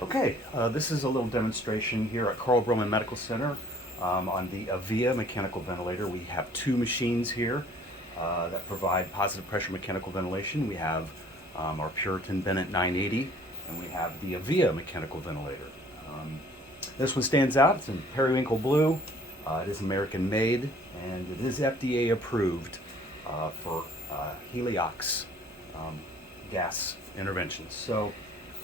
Okay, this is a little demonstration here at Carl Broman Medical Center on the Avea mechanical ventilator. We have two machines here that provide positive pressure mechanical ventilation. We have our Puritan Bennett 980 and we have the Avea mechanical ventilator. This one stands out. It's in periwinkle blue. It is American made and it is FDA approved for heliox gas interventions. So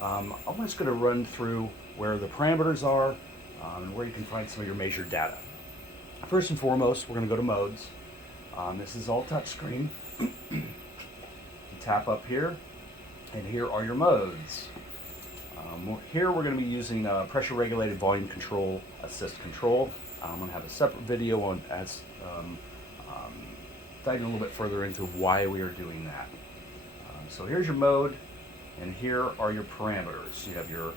I'm just going to run through where the parameters are and where you can find some of your measured data. First and foremost, we're going to go to modes. This is all touchscreen. You tap up here, and here are your modes. Here we're going to be using pressure regulated volume control assist control. I'm going to have a separate video on diving a little bit further into why we are doing that. So here's your mode. And here are your parameters. You have your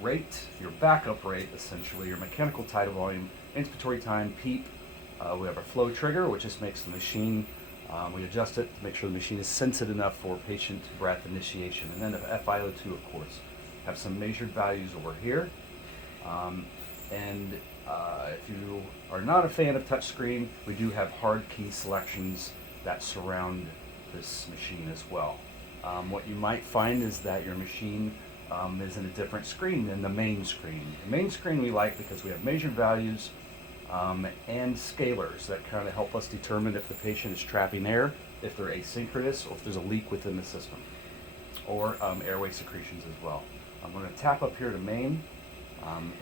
rate, your backup rate, essentially, your mechanical tidal volume, inspiratory time, PEEP. We have our flow trigger, which just makes the machine, we adjust it to make sure the machine is sensitive enough for patient breath initiation. And then the FiO2, of course. Have some measured values over here. If you are not a fan of touchscreen, we do have hard key selections that surround this machine as well. What you might find is that your machine is in a different screen than the main screen. The main screen we like because we have measured values and scalars that kind of help us determine if the patient is trapping air, if they're asynchronous, or if there's a leak within the system, or airway secretions as well. I'm going to tap up here to main,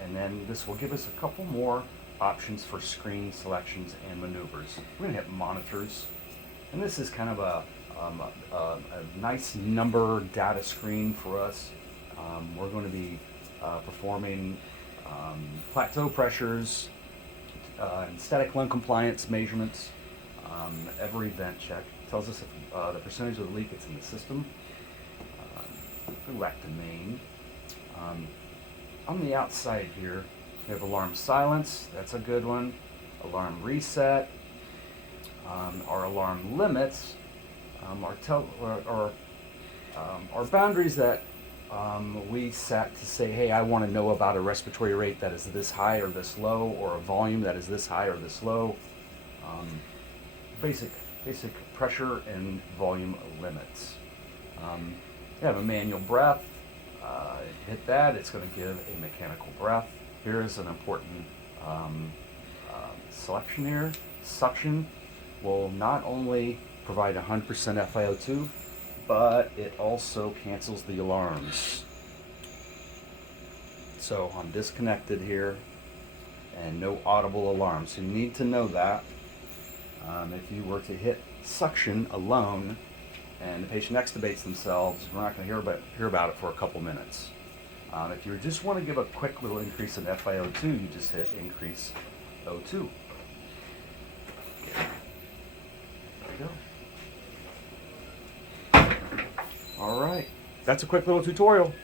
and then this will give us a couple more options for screen selections and maneuvers. We're going to hit monitors, and this is kind of a nice number data screen for us. We're going to be performing plateau pressures and static lung compliance measurements. Every vent check tells us if the percentage of the leak that's in the system. Go back to main. On the outside here, we have alarm silence. That's a good one. Alarm reset. Our alarm limits. Our boundaries that we set to say, hey, I want to know about a respiratory rate that is this high or this low, or a volume that is this high or this low. Basic pressure and volume limits. You have a manual breath. Hit that, it's going to give a mechanical breath. Here is an important selection here. Suction will not only provide 100% FiO2, but it also cancels the alarms. So I'm disconnected here and no audible alarms. So you need to know that. If you were to hit suction alone and the patient extubates themselves, we're not going to hear about it for a couple minutes. If you just want to give a quick little increase in FiO2, you just hit increase O2. There you go. All right, that's a quick little tutorial.